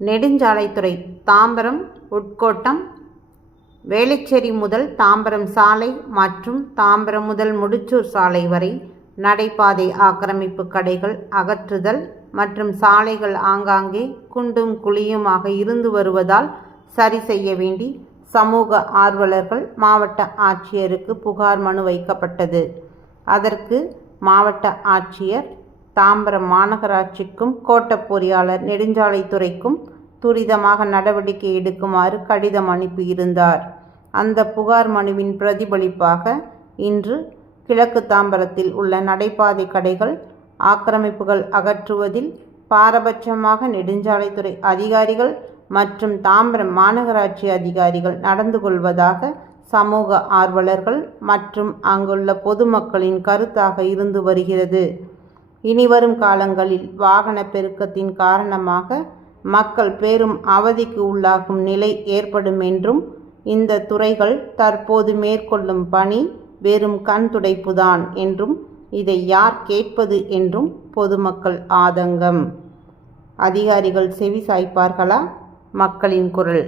நெடுஞ்சாலைத்துறை தாம்பரம் உட்கோட்டம் வேளச்சேரி முதல் தாம்பரம் சாலை மற்றும் தாம்பரம் முதல் முடிச்சூர் சாலை வரை நடைபாதை ஆக்கிரமிப்பு கடைகள் அகற்றுதல் மற்றும் சாலைகள் ஆங்காங்கே குண்டும் குழியுமாக இருந்து வருவதால் சரி செய்ய வேண்டி சமூக ஆர்வலர்கள் மாவட்ட ஆட்சியருக்கு புகார் மனு வைக்கப்பட்டது. அதற்கு மாவட்ட ஆட்சியர் தாம்பரம் மாநகராட்சிக்கும் கோட்ட பொறியாளர் நெடுஞ்சாலைத்துறைக்கும் துரிதமாக நடவடிக்கை எடுக்குமாறு கடிதம் அனுப்பியிருந்தார் அந்த புகார் மனுவின் பிரதிபலிப்பாக இன்று கிழக்கு தாம்பரத்தில் உள்ள நடைபாதை கடைகள் ஆக்கிரமிப்புகள் அகற்றுவதில் பாரபட்சமாக நெடுஞ்சாலைத்துறை அதிகாரிகள் மற்றும் தாம்பரம் மாநகராட்சி அதிகாரிகள் நடந்து கொள்வதாக சமூக ஆர்வலர்கள் மற்றும் அங்குள்ள பொதுமக்களின் கருத்தாக இருந்து வருகிறது. இனிவரும் காலங்களில் வாகன பெருக்கத்தின் காரணமாக மக்கள் பெரும் அவதிக்கு உள்ளாகும் நிலை ஏற்படும் என்றும் இந்த துறைகள் தற்போது மேற்கொள்ளும் பணி வெறும் கண் துடைப்புதான் என்றும் இதை யார் கேட்பது என்றும் பொதுமக்கள் ஆதங்கம். அதிகாரிகள் செவி சாய்ப்பார்களா? மக்களின் குரல்.